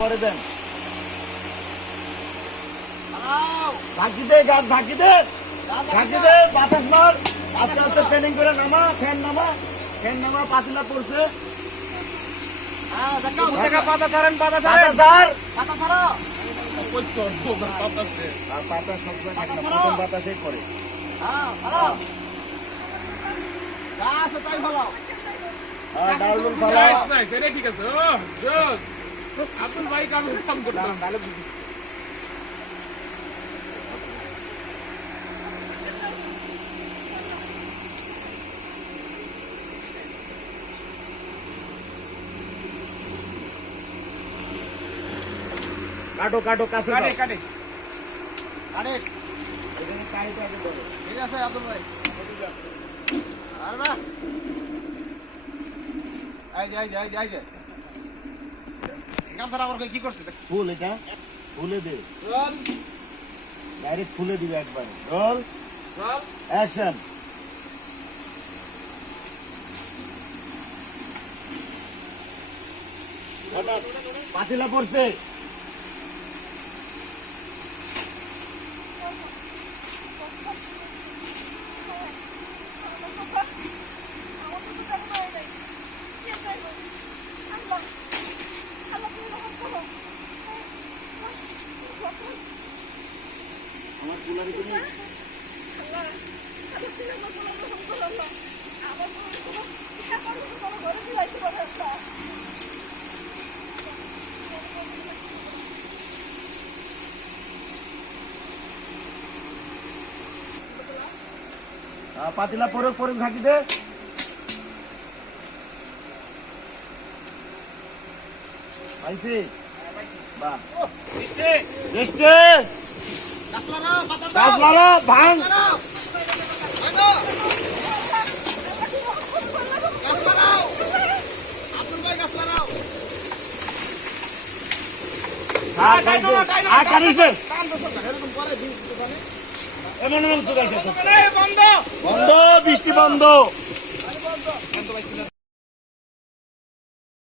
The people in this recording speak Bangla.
করে দেন। ঝাঁকি দে, গাছ ঝাঁকি দে, ঝাঁকি দে, বাতাস মার। আস্তে আস্তে ট্রেনিং করে নামা, ফ্যান নামা, ফ্যান নামা, পাতিলা পড়ছে। পাতা ছাড়েন, পাতা পাতা ছাড়েন, ছাড়। পাতা ছাড়ো। আর পাতা সবসময় থাকে না, প্রথম বাতাসেই পড়ে। গাছ তাই ভালো। আর ডাউল ফালা। ঠিক আছে আব্দুল ভাই কাম করতাম কাটো কাটো কাছে কাটে দাও। কাটে কাটে। এখানে কাড়িটা আগে ধরো। ঠিক আছে আব্দুল ভাই। আর না এই যে গামছাটা আমার কি করছে? ফুল এটা ফুলে দে, চল ডাইরেক্ট ফুলে দিবে একবারে। রোল চল। অ্যাকশন। পাতিলা পড়ছে। আমার কুলারে তুমি পাতিলা পরে পরে ঝাঁকি দে। পাইছি বাহ। বৃষ্টি রেস্টে গাছ লাগাও, পাতা দাও। গাছ লাগা, ভাঙ। লাগাও। ভাঙো। গাছ লাগাও। আব্দুল ভাই গাছ লাগাও। আর কাটিছে এরকম করে দিন দোকানে। এমন এমন চলে আসে। বন্ধ। বন্ধ, বৃষ্টি বন্ধ। বন্ধ ভাই ছিল।